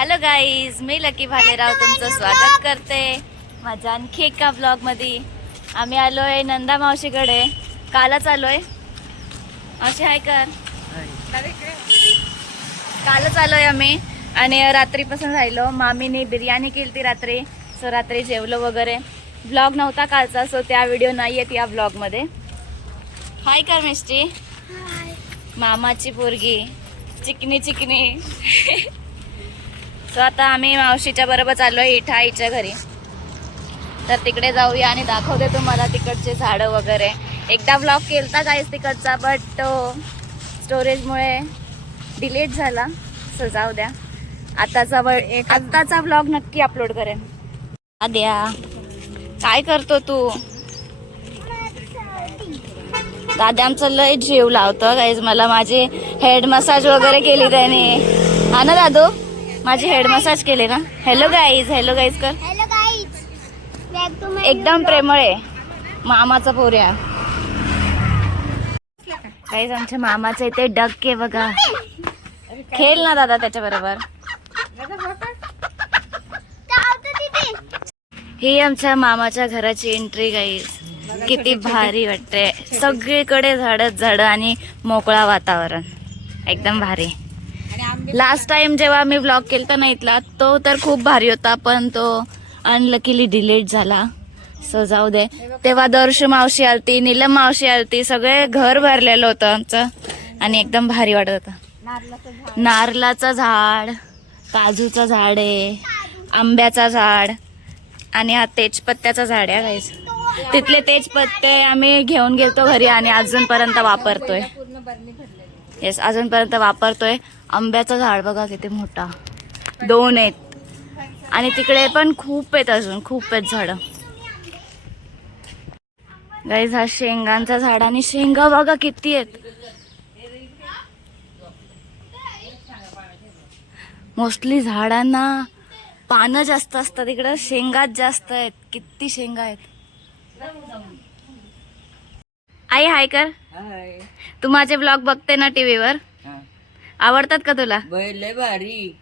Hello guys, मी lucky Bhalerao तुमचं स्वागत करते माझ्या आणखी एका ब्लॉगमध्ये. आम्ही आलोय नंदा मावशीकडे. कालच आलोय. मावशी हाय कर. कालच आलोय आम्ही आणि रात्रीपासून राहिलो. मामीने बिर्याणी केली ती रात्री, सो रात्री जेवलो वगैरे. ब्लॉग नव्हता कालचा, सो त्या व्हिडिओ नाही येत या ब्लॉगमध्ये. हाय कर मिस्टी. मामाची पोरगी चिकनी चिकनी. सो आता आम्ही मावशीच्या बरोबर चाललोय इथं आईच्या घरी. तर तिकडे जाऊया आणि दाखवते तुम्हाला तिकडचे झाडं वगैरे. एकदा ब्लॉग केलता काहीच तिकडचा, बट तो स्टोरेजमुळे डिलीट झाला. सो जाऊ द्या. आत्ताचा ब्लॉग नक्की अपलोड करेन. आद्या काय करतो तू? दादा आमचं लय जीव लावतो गाईज. मला माझे हेड मसाज वगैरे केली त्याने. हा ना दादू, माझी हेड मसाज केले ना. हॅलो गाईज, हॅलो गाईज कर. एकदम प्रेमळ आहे मामाचा पोऱ्या. गाईज आमच्या मामाच्या इथे डक आहे बघा. खेळ ना दादा त्याच्या बरोबर. ही आमच्या मामाच्या घराची एंट्री गाईज. किती भारी वाटते. सगळीकडे झाड आणि मोकळा वातावरण, एकदम भारी. लास्ट टाइम जेव्हा मी व्लॉग केलता ना इथला, तो तर खूप भारी होता, पण तो अनलकीली डिलीट झाला. सो जाऊ दे. तेव्हा दर्श मावशी आलती, नीलम मावशी आलती, सगळे घर भरलेलं होतं आमचं आणि एकदम भारी वाटत होता. नारळाचं झाड, काजूचं झाड आहे, आंब्याचा झाड आणि हा तेजपत्त्याचा झाड आहे गाईस. तिथले तेजपत्ते आम्ही घेऊन गेलतो घरी आणि अजूनपर्यंत वापरतोय. येस, अजूनपर्यंत वापरतोय. आंब्याचं झाड बघा किती मोठा, 2 आहेत आणि तिकडे पण खूप आहेत, अजून खूप आहेत झाडं गाईज. हा शेंगांचा झाड आणि शेंगा बघा किती आहेत. मोस्टली झाडांना पानं जास्त असतात, तिकडं शेंगाच जास्त आहेत. किती शेंगा आहेत. आई हाय कर. तू माझे ब्लॉग बघते ना टीव्हीवर? आवडतात का तुला? लय भारी.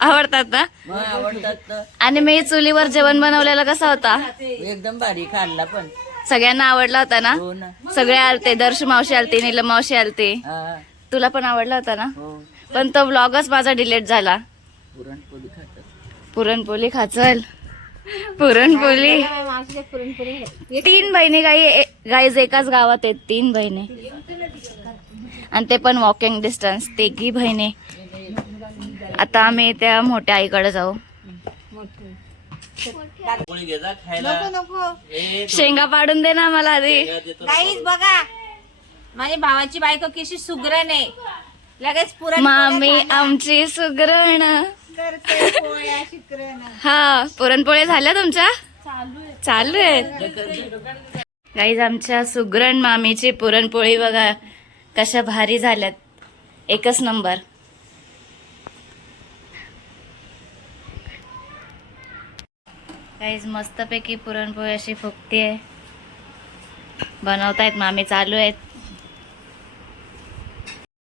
आवडतात ना? आवडतात. आणि मी चुलीवर जेवण बनवलेलं कसं होता? एकदम भारी. खाल्ला पण सगळ्यांना आवडला होता ना? हो ना. सगळे आलते. दर्श मावशी आलती, नीलम मावशी आलती. हा. तुला पण आवडला होता ना? हो. पण तो ब्लॉगच माझा डिलीट झाला. पुरणपोळी खातात. पुरणपोळी खाचल. पुरणपोळी. 3 बहिणी गाईज एकाच गावात आहेत. 3 बहिणी आणि ते पण वॉकिंग डिस्टन्स. 3 बहिणी. आता आम्ही त्या मोठ्या आईकडे जाऊ. शेंगा पाडून दे ना मला आधी. गाईज बघा, माझ्या भावाची बायको कशी सुगरण आहे. लगेच पुरण मामी आमची सुगरण. हा, पुरणपोळ्या झाल्या तुमच्या? चालू आहेत गाईज. आमच्या सुगरण मामीची पुरणपोळी बघा कशा भारी झाल्यात. एकच नंबर. गाईज मस्तपैकी पुरणपोळी अशी फुगतीये. बनवतायत मामी, चालू आहेत.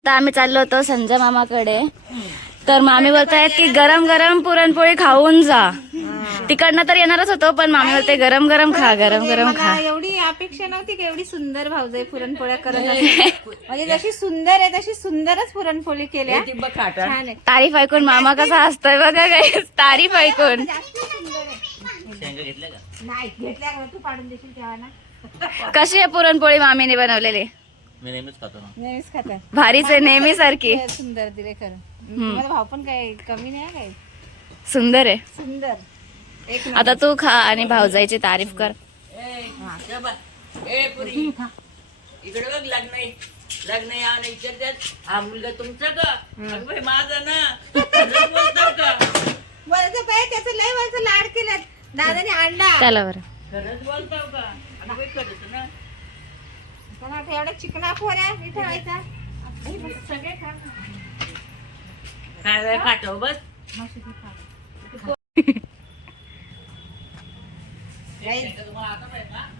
आता आम्ही चाललो होतो संजय मामाकडे, तर मामी बोलतायत की गरम गरम पुरणपोळी खाऊन जा. तिकडनं तर येणारच होतो, पण मामी बोलते गरम गरम खा, गरम गरम खा. एवढी अपेक्षा नव्हती की एवढी सुंदर भाऊजाई पुरणपोळ्या करत आहे. म्हणजे जशी सुंदर आहे तशी सुंदरच पुरणपोळी केल्या. छान आहे. तारीफ ऐकून मामा कसा हसतोय बघा काय. तारीफ ऐकून. नाही घेतल्या का तू पाडून देशील तेव्हा ना. कशी आहे पुरणपोळी मामीने बनवलेली? मी नेहमीच खातो ना. नेहमीच खाता. भारीच आहे, नेहमी सारखी. सुंदर दिले खरं. मला भाव पण काय कमी नाही काय. सुंदर आहे. सुंदर. एक आता तू खा आणि भाऊजाईची तारीफ कर. इकडे बघ. लग्न आणि विचारतात हा मुलगा तुमचा का? माझा ना. बोलतो का? बोलायचं पाहिजे. त्याचं लय वरचं लाड केलं दादाने आणला. चला बरं. खरंच बोलतो का? करत ना. एवढा चिकना पोऱ्या मी ठेवायचा. सगळे काय खातो बस.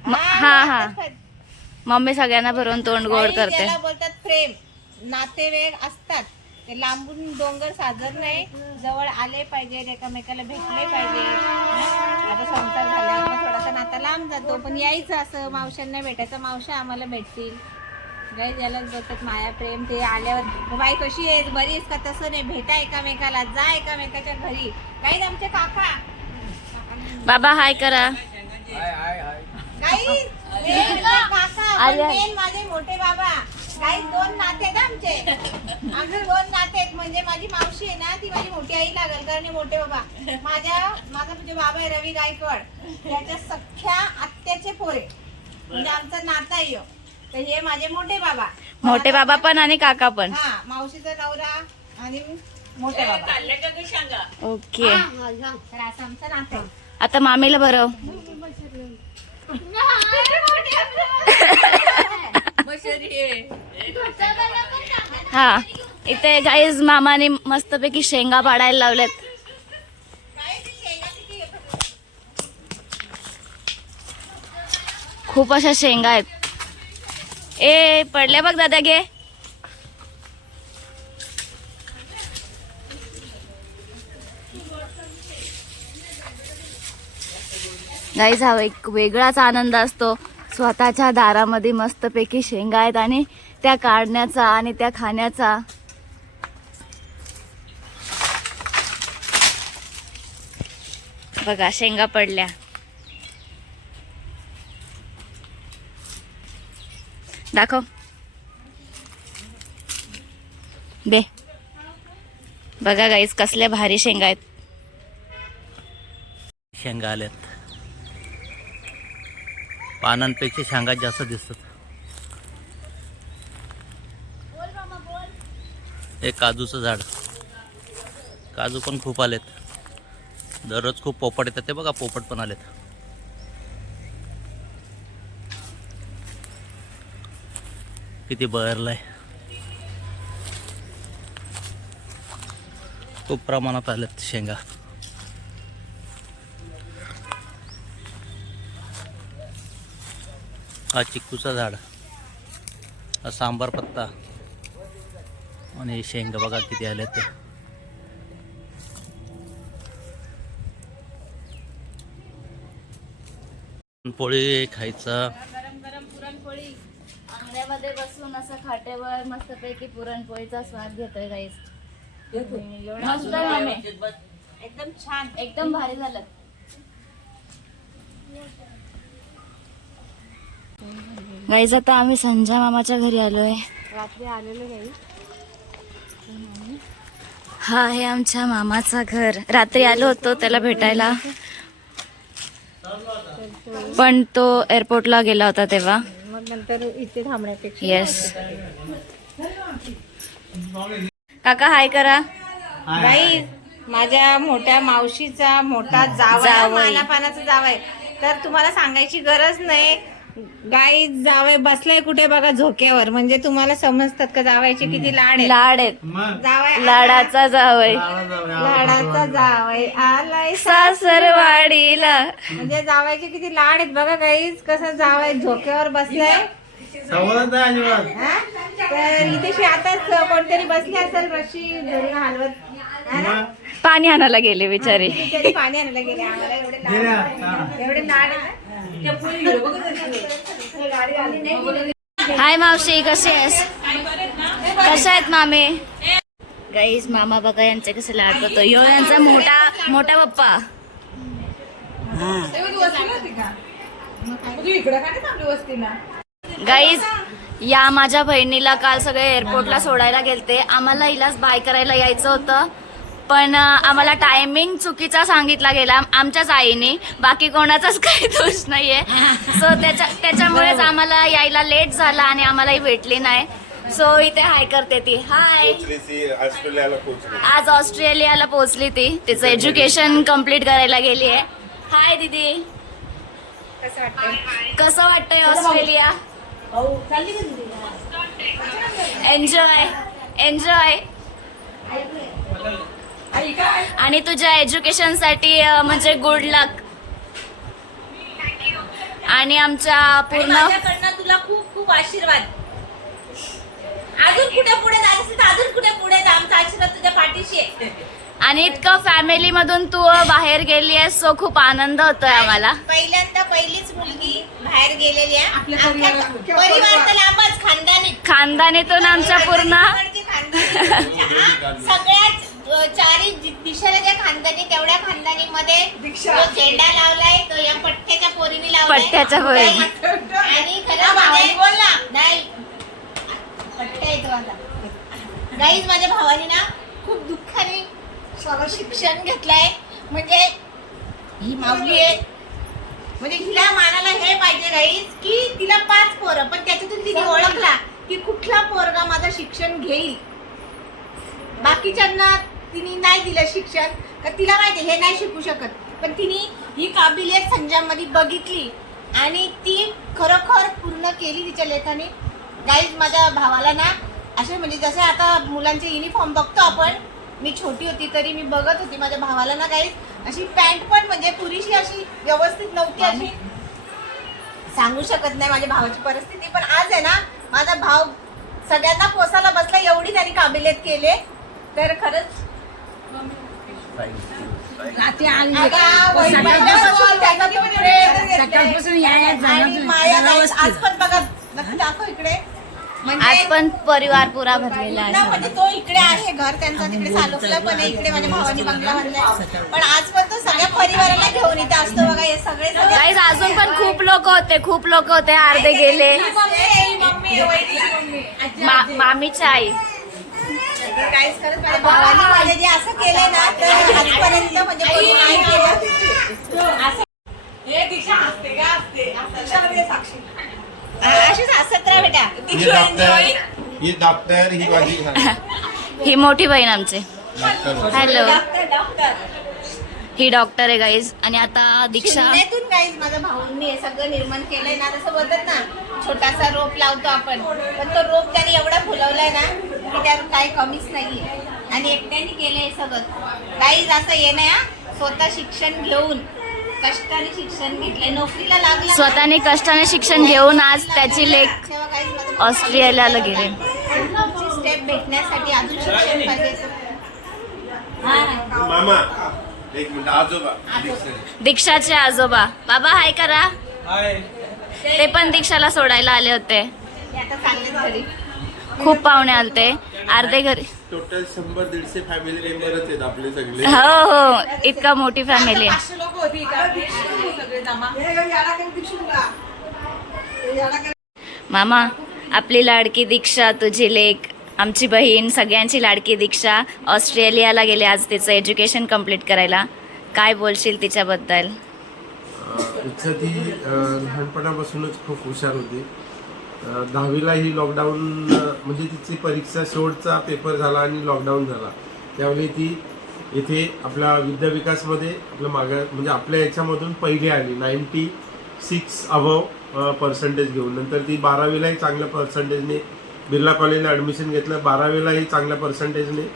हा हा, मम्मी सगळ्यांना भरून तोंड गोड करते. बोलतात प्रेम. नातेवाईक असतात ते लांबून डोंगर साजर नाही, जवळ आले पाहिजे, एकामेकाला भेटले पाहिजे. आता संसार झाल्यावर मग थोडासा नाता लांब जातो, पण यायचं असं मावशांना भेटायचं, मावशा आम्हाला भेटतील. गाई ज्याला बोलतात माया प्रेम, ते आल्यावर बाई कशी आहेस, बरी आहेस का, तसं नाही, भेटा एकामेकाला, जा एकामेकाच्या घरी. काही आमचे काका बाबा हाय करा. काही काका मेन माझे मोठे बाबा. काही 2 नाते आहेत आमचे 2 नाते आहेत. म्हणजे माझी मावशी आहे ना, ती माझी मोठी आई लागेल, कारण हे मोठे बाबा माझा म्हणजे बाबा आहे रवी गायकवाड, त्याच्या सख्ख्या आत्याचे पोरे, म्हणजे आमचं नातं आहे ह्यो. तर हे माझे मोठे बाबा पण आणि काका पण. हा, मावशीचा नवरा आणि मोठे बाबा. ओके, तर असं आमचं नातं आहे. आता मामीला भरव. हा, इथे गाईज मामाने मस्तपैकी शेंगा पाडायला लावल्यात. खूप अशा शेंगा आहेत. ए पडल्या बघ दादा, घे. गाईज हा एक वेगळाच आनंद असतो. स्वतःच्या दारामध्ये मस्तपैकी शेंगा आहेत आणि त्या काढण्याचा आणि त्या खाण्याचा. बघा शेंगा पडल्या. दाखव दे. बघा गाईज कसल्या भारी शेंगा आहेत. शेंगा आल्यात. पानांपेक्षा शेंगा जास्त दिसतात. हे काजूचं झाड. काजू पण खूप आलेत. दररोज खूप पोपट येतात. ते बघा पोपट पण आलेत. किती बहरलाय. खूप प्रमाणात आलेत शेंगा. हा चिक्कूचा झाड. हा सांबार पत्ता आणि शेंगा बघा किती आले ते. पोळी खायचा. गरम गरम पुरणपोळी. अंगण्यामध्ये बसून असं खाट्यावर मस्तपैकी पुरणपोळीचा स्वाद घेतोय गाईस. मस्त आहे मामे. एकदम छान, एकदम भारी झालं. गाईज आता आम्ही संजय मामाच्या घरी आलोय. रात्री आलेलो काही. हा आहे आमच्या मामाचं घर. रात्री आलो होतो त्याला भेटायला, पण तो एअरपोर्टला गेला होता तेव्हा. मग नंतर इथे थांबण्यापेक्षा. येस. काका हाय करा. बाई माझ्या मोठ्या मावशीचा मोठा जावई, मानापानाचा जावई. तर तुम्हाला सांगायची गरज नाही. गाई जावई बसलाय कुठे बघा, झोक्यावर. म्हणजे तुम्हाला समजतात का जावायचे किती लाड आहेत. लाड आहेत. जावई लाडाचा जावई. लाडाचा जावई आलाय सासरवाडीला. म्हणजे जावायचे किती लाड आहेत बघा गाईज. कसं जावई झोक्यावर बसलाय. हा? तर इथे आताच कोणतरी बसले असेल रशी घरी हलवत. हा ना? पाणी आणायला गेले बिचारी. बिचारी पाणी आणायला गेले. आम्हाला एवढे लाड आहे. हाय मावशी, कशी आहेस? कशा आहेत मामे? गाईस मामा बघा यांचे कसे लाड करतो. यो यांचा मोठा पप्पा. गाईज या माझ्या बहिणीला काल सगळे एअरपोर्टला सोडायला गेलते. आम्हाला हिलाच बाय करायला यायचं होतं, पण आम्हाला टायमिंग चुकीचा सांगितला गेला आमच्याच आईने. बाकी कोणाचाच काही दोष नाहीये. सो त्याच्यामुळेच आम्हाला यायला लेट झाला आणि आम्हालाही भेटली नाही. सो इथे हाय करते ती. हाय. आज ऑस्ट्रेलियाला पोहोचली ती. तिचं एज्युकेशन कम्प्लीट करायला गेली आहे. हाय दीदी, कसं वाटतंय ऑस्ट्रेलिया? एन्जॉय. आणि तुझ्या एज्युकेशन साठी म्हणजे गुड लक. आणि आमच्या पूर्ण तुला खूप खूप आशीर्वाद. अजून कुठे पुढे जायचं असेल तर अजून कुठे पुढे जा, आमचा आशीर्वाद तुझ्या पाठीशी आहे. आणि इतकं फॅमिली मधून तू बाहेर गेली आहेस, सो खूप आनंद होतोय आम्हाला. पहिल्यांदा पहिलीच मुलगी बाहेर गेलेली आहे. अख्ख्या परिवार तर लांबच, खानदानीतून आमच्या पूर्ण सगळ्याच चारी दिशेला ज्या खानदानी तेवढ्या खानदानीमध्ये जो झेंडा लावलाय तो या पठ्ठ्याच्या पोरीने लावलाय. पठ्ठ्याच्या पोरीने. आणि खरं नाही पठ्ठ्या येतो आता. गाईज माझ्या भावाने ना खूप दुःखाने शिक्षण घेतलंय. म्हणजे ही माऊली आहे, म्हणजे हिला मानायला हे पाहिजे गाईज की तिला 5 पोरं, पण त्याच्यातून तिने ओळखला की कुठला पोरगा माझं शिक्षण घेईल. बाकीच्यांना तिने नाही दिलं शिक्षण, तर तिला माहिती हे नाही शिकू शकत, पण तिने ही काबिलियत संजयमध्ये बघितली आणि ती खरोखर पूर्ण केली तिच्या लेखाने. गाईज माझ्या भावाला ना असे म्हणजे जसे आता मुलांचे युनिफॉर्म बघतो आपण, मी छोटी होती तरी मी बघत होती माझ्या भावाला ना गाईज अशी पॅन्ट पण म्हणजे पुरीशी अशी व्यवस्थित नव्हती. अशी सांगू शकत नाही माझ्या भावाची परिस्थिती, पण आज आहे ना माझा भाव सगळ्यांना पोसायला बसला एवढी त्यांनी काबिलियत केले. तर खरंच आज पण बघा दाखव इकडे, आज पण परिवार पुरा भरलेला आहे. म्हणजे तो इकडे आहे घर त्यांचा, तिकडे सालोकला पण आहे, इकडे माझ्या भावानी बंगला बांधलाय, पण आज पण तो सगळ्या परिवाराला घेऊन इथे असतो बघा. हे सगळे गाईज अजून पण खूप लोक होते, अर्धे गेले. मामीची आई. काहीच करत माझ्या भावाने माझ्या जे असं केलंय ना, तर आजपर्यंत म्हणजे कोणी नाही केलं. अशीच हसत राहा बेटा. ही डॉक्टर ही माझी ही मोठी बहीण आमची. Doctor hello. डॉक्टर ही डॉक्टर आहे गाईज. आणि आता दीक्षा. शून्यातून गाईज माझ्या भाऊंनी हे सगळं निर्माण केलंय ना. जसं बोलतात ना छोटासा रोप लावतो आपण, पण तो रोप त्याने एवढा फुलवलाय ना की त्यात काही कमीच नाहीये. आणि एकट्याने केलंय हे सगळं. गाईज असं ये ना, स्वतः शिक्षण घेऊन कष्टाने शिक्षण घेतलंय, नोकरीला लागला. स्वतःने कष्टाने शिक्षण घेऊन आज त्याची लेक तेव्हा guys माझं ऑस्ट्रेलियाला गेले. पुढची स्टेप भेटण्यासाठी अजून शिक्षण पाहिजे. मामा एक मिनिट आजोबा दीक्षाचे आजोबा. बाबा हाय करा. ते पण दीक्षाला सोडायला आले होते. हे आता चालले घरी. खूप पाहुणे आलते, अर्धे घरी. टोटल 100-150 फॅमिली मेंबरच आहेत आपले सगळे. हो, इतका मोठी फॅमिली आहे. मामा, आपली लाडकी दीक्षा, तुझी लेक, आमची बहीण, सगळ्यांची लाडकी दीक्षा ऑस्ट्रेलियाला गेली आज तिचं एज्युकेशन कंप्लीट करायला. काय बोलशील तिच्याबद्दल? इच्छा ती लहानपणापासूनच खूप हुशार होती. 10वीला ही लॉकडाऊन म्हणजे तिची परीक्षा शेवटचा पेपर झाला आणि लॉकडाऊन झाला. त्यावेळी ती इथे आपल्या विद्याविकासमध्ये आपलं मागं म्हणजे आपल्या याच्यामधून पहिली आली 96 अबव पर्सेंटेज घेऊन. नंतर ती 12वीलाही चांगल्या पर्सेंटेजने बिर्ला कॉलेजला ॲडमिशन घेतलं. 12वीलाही चांगल्या पर्सेंटेजने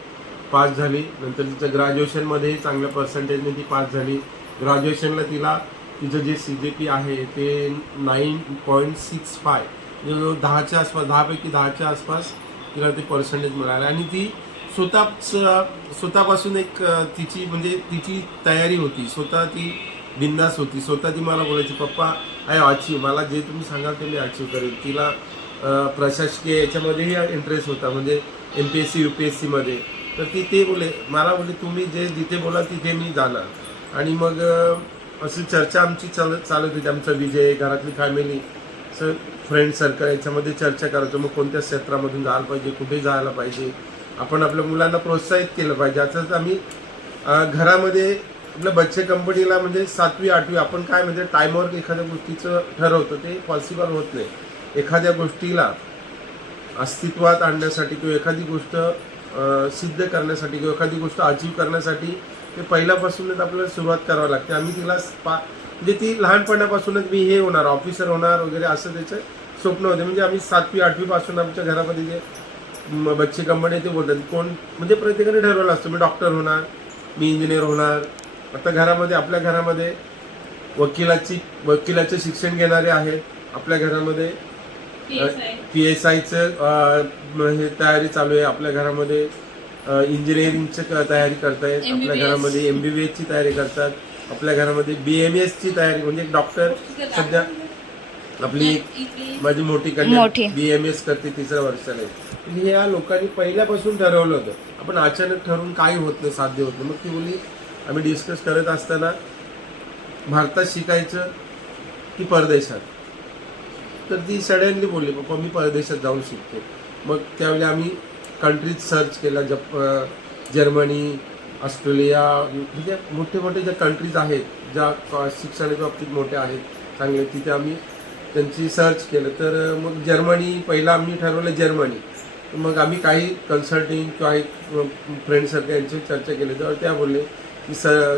पास झाली. नंतर तिचं ग्रॅज्युएशनमध्येही चांगल्या पर्सेंटेजने ती पास झाली. ग्रॅज्युएशनला तिला तिचं जे CGP आहे ते 9.65 जो 10च्या आसपास 10पैकी 10च्या आसपास तिला ते पर्सेंटेज मिळाले. आणि ती स्वतःपासून एक तिची म्हणजे तिची तयारी होती. स्वतः ती बिंदास होती. स्वतः ती मला बोलायची, पप्पा आय अचीव, मला जे तुम्ही सांगाल ते मी अचीव करेल. तिला प्रशासकीय याच्यामध्येही इंटरेस्ट होता, म्हणजे MPSC UPSCमध्ये. तर ती ते मला बोले तुम्ही जे जिथे बोला तिथे मी जाणार. आणि मग अशी चर्चा आमची चालत होती. आमचा विजय, घरातली फॅमिली, फ्रेंड सर्कल याच्यामध्ये चर्चा करायचो. मग कोणत्या क्षेत्रामधून जायला पाहिजे, कुठे जायला पाहिजे, आपण आपल्या मुलांना प्रोत्साहित केलं पाहिजे. असंच आम्ही घरामध्ये आपल्या बच्चे कंपनीला म्हणजे 7वी 8वी आपण काय म्हणजे टायमावर एखाद्या गोष्टीचं ठरवतं, ते पॉसिबल होत नाही. एखाद्या गोष्टीला अस्तित्वात आणण्यासाठी किंवा एखादी गोष्ट सिद्ध करण्यासाठी किंवा एखादी गोष्ट अचीव करण्यासाठी ते पहिल्यापासूनच आपल्याला सुरुवात करावी लागते. आम्ही तिला म्हणजे ती लहानपणापासूनच मी हे होणार, ऑफिसर होणार वगैरे असं त्याचं स्वप्न होते. म्हणजे आम्ही 7वी 8वी पासून आमच्या घरामध्ये जे बच्चे कंपनी ते बोलतात, कोण म्हणजे प्रत्येकाने ठरवलं असतं मी डॉक्टर होणार, मी इंजिनियर होणार. आता घरामध्ये आपल्या घरामध्ये वकिलाचं शिक्षण घेणारे आहेत, आपल्या घरामध्ये PSIचं हे तयारी चालू आहे आपल्या घरामध्ये. इंजिनिअरिंगची तयारी करतायत आपल्या घरामध्ये. MBBS ची तयारी करतात आपल्या घरामध्ये. BMS ची तयारी म्हणजे एक डॉक्टर सध्या आपली माझी मोठी कन्या BMS करते, 3ऱ्या वर्षाला. म्हणजे या लोकांनी पहिल्यापासून ठरवलं होतं. आपण अचानक ठरवून काही होत नाही, साध्य होत नाही. मग ती मुली आम्ही डिस्कस करत असताना भारतात शिकायचं की परदेशात, तर ती सडनली बोलली पप्पा मी परदेशात जाऊन शिकतो. मग त्यावेळी आम्ही कंट्रीज सर्च केला, जर्मनी, ऑस्ट्रेलिया, म्हणजे मोठे मोठे ज्या कंट्रीज आहेत ज्या शिक्षणाच्या बाबतीत मोठ्या आहेत चांगले, तिथे आम्ही त्यांची सर्च केलं. तर मग जर्मनी पहिला आम्ही ठरवलं जर्मनी. मग आम्ही काही कन्सल्टिंग किंवा फ्रेंड सर्कल यांची चर्चा केली, तर त्या बोलले की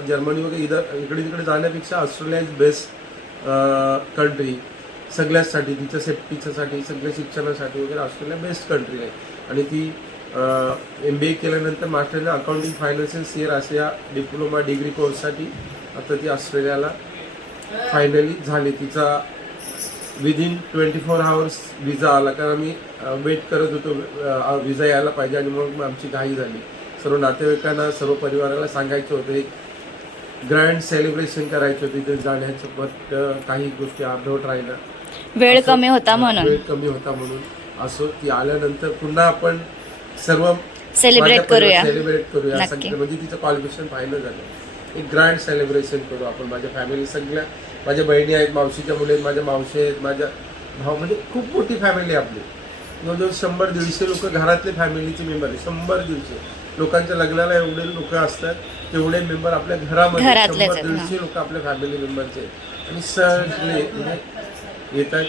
जर्मनी वगैरे इकडे तिकडे जाण्यापेक्षा ऑस्ट्रेलिया इज बेस्ट कंट्री सगळ्यासाठी, तिच्या सेफ्टीच्यासाठी, सगळ्या शिक्षणासाठी वगैरे ऑस्ट्रेलिया बेस्ट कंट्री आहे. आणि ती MBA केल्यानंतर master accounting finance and CA अशा डिप्लोमा डिग्री कोर्ससाठी आता ती ऑस्ट्रेलियाला फायनली झाली. तिचा विदिन 24 आवर्स विजा आला, कारण आम्ही वेट करत होतो विजा यायला पाहिजे. आणि मग आमची घाई झाली. सर्व नातेवाईकांना, सर्व परिवाराला सांगायचं होतं, एक ग्रँड सेलिब्रेशन करायचं होतं तिथे जाण्याचं. बट काही गोष्टी अर्धवट राहिल्या, वेळ कमी होता म्हणून. असो ती आल्यानंतर पुन्हा आपण सर्व सेलिब्रेट करूया. म्हणजे तिचं क्वालिफिकेशन फायनल झालं. एक ग्रँड सेलिब्रेशन करू आपण. माझ्या फॅमिली सगळ्या, माझ्या बहिणी आहेत, मावशीच्या मुली आहेत, माझ्या मावशी आहेत, माझ्या भाऊ, म्हणजे खूप मोठी फॅमिली आपली. जवळजवळ 100-150 लोक घरातले फॅमिलीचे मेंबर आहे. 100-150 लोकांच्या लग्नाला एवढे लोक असतात, तेवढे मेंबर आपल्या घरामध्ये 100-150 लोक आपल्या फॅमिली मेंबरचे आहेत. आणि सगळे म्हणजे येतात.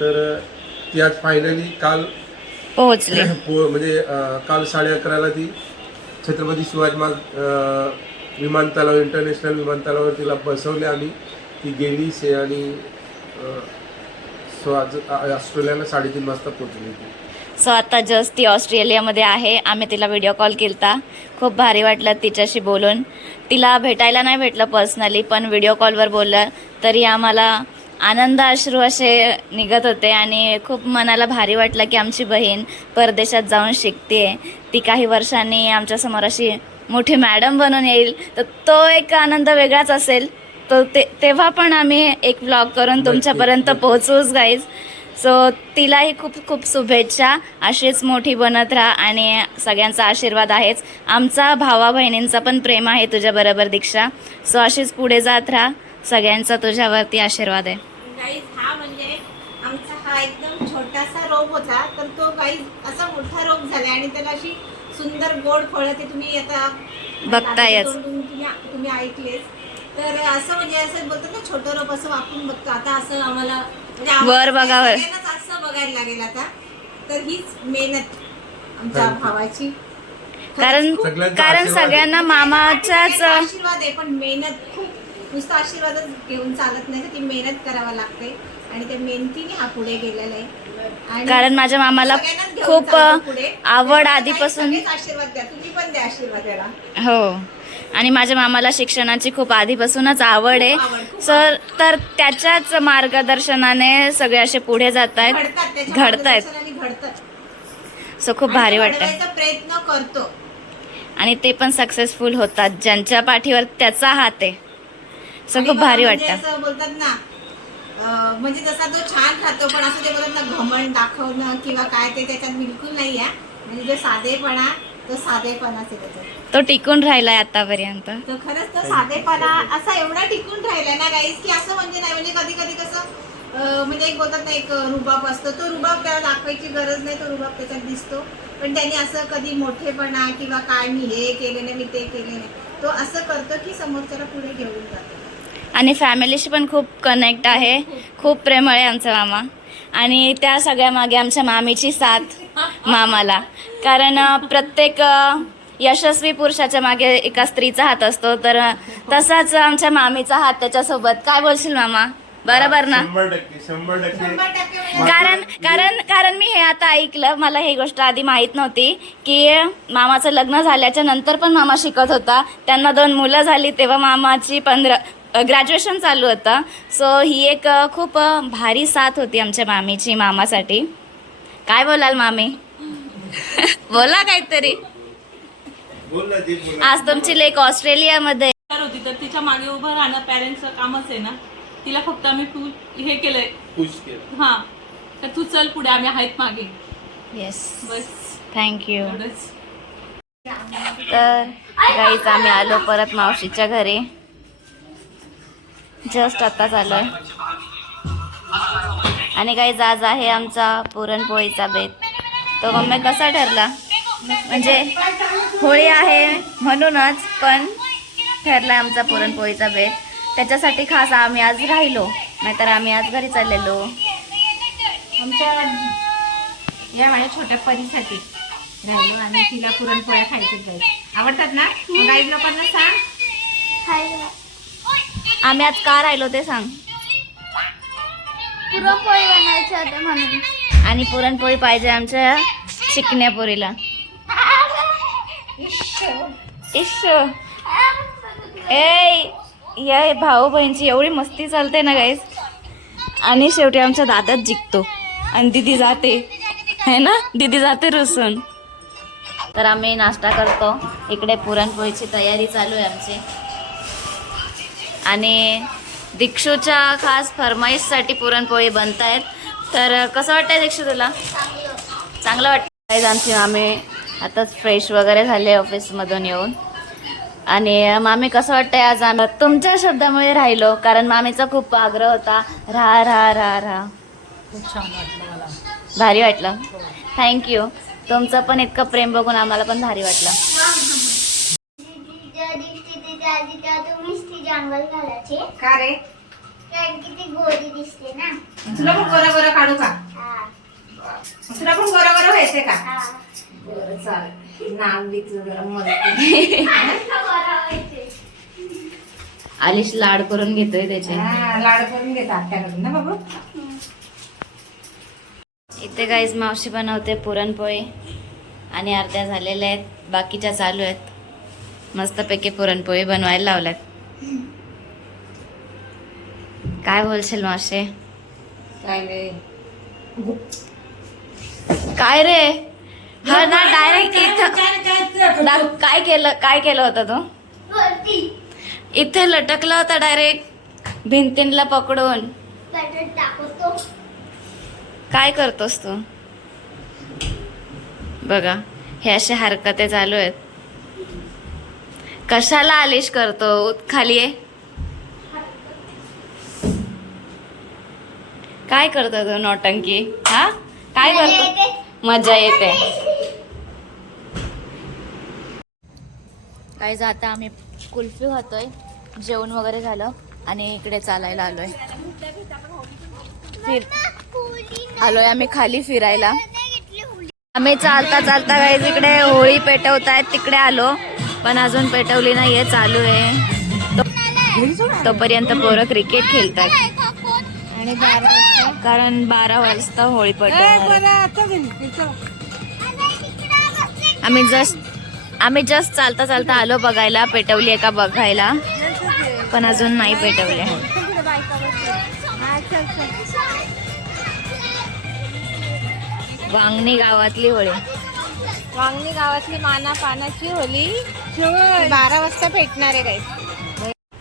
तर ती आज फायनली काल पोहोचली. म्हणजे काल 11:30ला ती छत्रपती शिवाजी महाराज विमानतळावर, इंटरनॅशनल विमानतळावर तिला बसवले आम्ही. ती गेली आणि आज ऑस्ट्रेलियाला 3:30 वाजता पोहोचली ती. सो आता जस्ट ती ऑस्ट्रेलियामध्ये आहे. आम्ही तिला व्हिडिओ कॉल केलता. खूप भारी वाटलं तिच्याशी बोलून. तिला भेटायला नाही भेटलं पर्सनली, पण व्हिडिओ कॉलवर बोललं तरी आम्हाला आनंद अश्रू असे निघत होते. आणि खूप मनाला भारी वाटलं की आमची बहीण परदेशात जाऊन शिकते. ती काही वर्षांनी आमच्यासमोर अशी मोठी मॅडम बनून येईल, तर तो एक आनंद वेगळाच असेल. तो तेव्हा पण आम्ही एक व्लॉग करून तुमच्यापर्यंत पोहोचूच गाईज. सो तिलाही खूप खूप शुभेच्छा. अशीच मोठी बनत राहा आणि सगळ्यांचा आशीर्वाद आहेच. आमचा भावा बहिणींचा पण प्रेम आहे तुझ्याबरोबर दीक्षा. सो अशीच पुढे जात राहा. सगळ्यांचा तुझ्यावरती आशीर्वाद आहे. गाईज हा म्हणजे आमचा हा एकदम छोटासा रोप होता, तर तो गाईज असा मोठा रोप झाला आणि त्याला अशी सुंदर गोड फळं ते तुम्ही आता बघतायच. तुम्ही ऐकलेच. तर असं म्हणजे असं बोलतो ना छोटं रोप असं वापरून बघतो. आता असं आम्हाला म्हणजे वर बघावर असं बघायला लागेल आता. तर हीच मेहनत आमच्या भावाची. कारण सगळ्यांना मामाचाच आशीर्वाद आहे, पण मेहनत खूप. नुसतं आशीर्वादच घेऊन चालत नाही, ती मेहनत करावं लागते आणि त्या मेहनतीने हा पुढे गेलेला आहे. कारण माझ्या मामाला खूप आवड आधीपासून. आशीर्वाद द्या, तुम्ही पण द्या आशीर्वाद द्याला. हो, आणि माझ्या मामाला शिक्षणाची खूप आधीपासूनच आवड आहे. तर त्याच्याच मार्गदर्शनाने सगळे असे पुढे जात आहेत, घडतायत. सो खूप भारी वाटतं. प्रयत्न करतो आणि ते पण सक्सेसफुल होतात ज्यांच्या पाठीवर त्याचा हात आहे. सो खूप भारी वाटतं. असं बोलतात ना, म्हणजे जसा तो छान खातो, पण असं ते बोलतात ना घमंड दाखवणं किंवा काय ते त्याच्यात बिलकुल नाही आहे. म्हणजे जो साधेपणा, तो साधेपणाच आहे त्याच्यात. तो टिकून राहिलाय आतापर्यंत. तो खरंच तो साधेपणा असा एवढा टिकून राहिलाय ना गाईस, की असं म्हणजे नाही. म्हणजे कधी कधी कसं म्हणजे एक बोलतात ना एक रुबाब असतो, तो रुबाब त्याला दाखवायची गरज नाही, तो रुबाब त्याच्यात दिसतो. पण त्यांनी असं कधी मोठेपणा किंवा काय मी हे केले नाही, मी ते केले नाही, तो असं करतो की समोरच्याला पुढे घेऊन जातो. आणि फॅमिलीशी पण खूप कनेक्ट आहे. खूप प्रेमळ आहे आमचा मामा. आणि त्या सगळ्या मागे आमच्या मामीची साथ मामाला. कारण प्रत्येक यशस्वी पुरुषाच्या मागे एका स्त्रीचा हात असतो, तर तसाच आमच्या मामीचा हात त्याच्यासोबत. काय बोलशील मामा, बरोबर ना? 100% कारण मी हे आता ऐकलं. मला ही गोष्ट आधी माहीत नव्हती की मामाचं लग्न झाल्याच्या नंतर पण मामा शिकत होता. त्यांना 2 मुलं झाली तेव्हा मामाची ग्रॅज्युएशन चालू होतं. सो ही एक खूप भारी साथ होती आमच्या मामीची मामासाठी. काय बोलाल मामी? बोला काहीतरी. बोल ना जे बोला. आज तुमची लेक ऑस्ट्रेलियामध्ये होती तर तिच्या मागे उभं राहणं पॅरेंट्सचं कामच आहे ना. तिला फक्त आम्ही हे केलंय, खुश केलं. हा, तर तू चल पुढे, आम्ही आहेत मागे, येस. बस थँक्यू. एवढंच. तर गाईच आम्ही आलो परत मावशीच्या घरी. जस्ट आत्ताच आलोय. आणि गाईज आज आहे आमचा पुरणपोळीचा बेत. तो मम्मी कसा ठरला? म्हणजे होळी आहे म्हणूनच, पण ठरला आमचा पुरणपोळीचा बेत. त्याच्यासाठी खास आम्ही आज राहिलो, नाहीतर आम्ही आज घरी चाललेलो. आमच्या या माझ्या छोट्या परीसाठी राहिलो आणि तिला पुरणपोळ्या खायचे जायचं आवडतात ना. काही लोकांना सांग आम्ही आज का राहिलो ते सांग. पुरणपोळी बनायची होते म्हणून. आणि पुरणपोळी पाहिजे आमच्या शिकण्यापुरीला. इश ए या भाऊ बहिणीची एवढी मस्ती चालते ना गाईस. आणि शेवटी आमचा दादाच जिंकतो आणि दीदी जाते, है ना. दीदी जाते रुसून. तर आम्ही नाश्ता करतो. इकडे पुरणपोळीची तयारी चालू आहे आमची. आणि दीक्षूच्या खास फरमाईशसाठी पुरणपोळी बनतायत. तर कसं वाटतंय दीक्षू तुला? चांगलं वाटतं. आमची मामी आताच फ्रेश वगैरे झाले ऑफिसमधून येऊन. आणि मामी कसं वाटतंय आज आम्ही तुमच्या शब्दामुळे राहिलो, कारण मामीचा खूप आग्रह होता राहा राहा राहा राहा. खूप छान वाटलं मला. भारी वाटलं. थँक्यू. तुमचं पण इतकं प्रेम बघून आम्हाला पण भारी वाटलं. ज्या दिवशी तिच्या आधी तेव्हा तुम्हीच ती जंगल घालायचे, का रे. कारण की ती गोरी दिसते ना. तुला पण गोरा गोरा काढू का? हा, तुला पण गोरा गोरा व्हायचंय का? हा. बरं चालेल. नाव बीच जरा गोरा व्हायचे. आलिश लाड करून घेतोय त्याचे. लाड करून घेता आत्याकडून ना बाबू. इथे गाईज मावशी बनवते पुरणपोळी आणि अर्ध्या झालेल्या आहेत, बाकीच्या चालू आहेत. मस्तपैकी पुरणपोळी बनवायला लावल्यात. काय बोलशील मावशी? काय रे. काय रे? हा ना डायरेक्ट इथं काय केलं होतं तू? वरती इथे लटकला होता डायरेक्ट भिंतींला पकडून. बटाट टाकतो. काय करतोस तू? बघा हे अशा हरकती चालू आहेत. कशाला आलिश करतो? खाली आहे. काय करतो तू नौटंकी? हा काय करतो? मजा येते. काय आता आम्ही कुल्फी खातोय. जेवण वगैरे झालं आणि इकडे चालायला आलोय. आलोय आम्ही खाली फिरायला. आम्ही चालता चालता काही तिकडे होळी पेटवतायत तिकडे आलो, पण अजून पेटवली नाहीये, चालू आहे. तोपर्यंत पोरं क्रिकेट खेळतात आणि 12 वाजता कारण 12 वाजता होळी पेटवणार. आम्ही जस्ट चालता चालता आलो बघायला पेटवली का बघायला, पण अजून नाही पेटवले. वांगणी गावातली होळी. वांगणी गावातली माना पानाची होली 12 वाजता भेटणार आहे काही.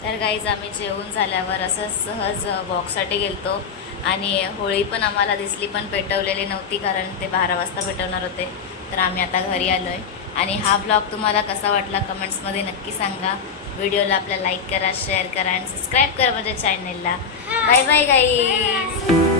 तर गाईज आम्ही जेवून झाल्यावर असं सहज वॉकसाठी गेलतो आणि होळी पण आम्हाला दिसली, पण पेटवलेली नव्हती कारण ते 12 वाजता पेटवणार होते. तर आम्ही आता घरी आलोय. आणि हा ब्लॉग तुम्हाला कसा वाटला कमेंट्समध्ये नक्की सांगा. व्हिडिओला आपल्या लाईक करा, शेअर करा आणि सबस्क्राईब करा माझ्या चॅनलला. Bye bye guys.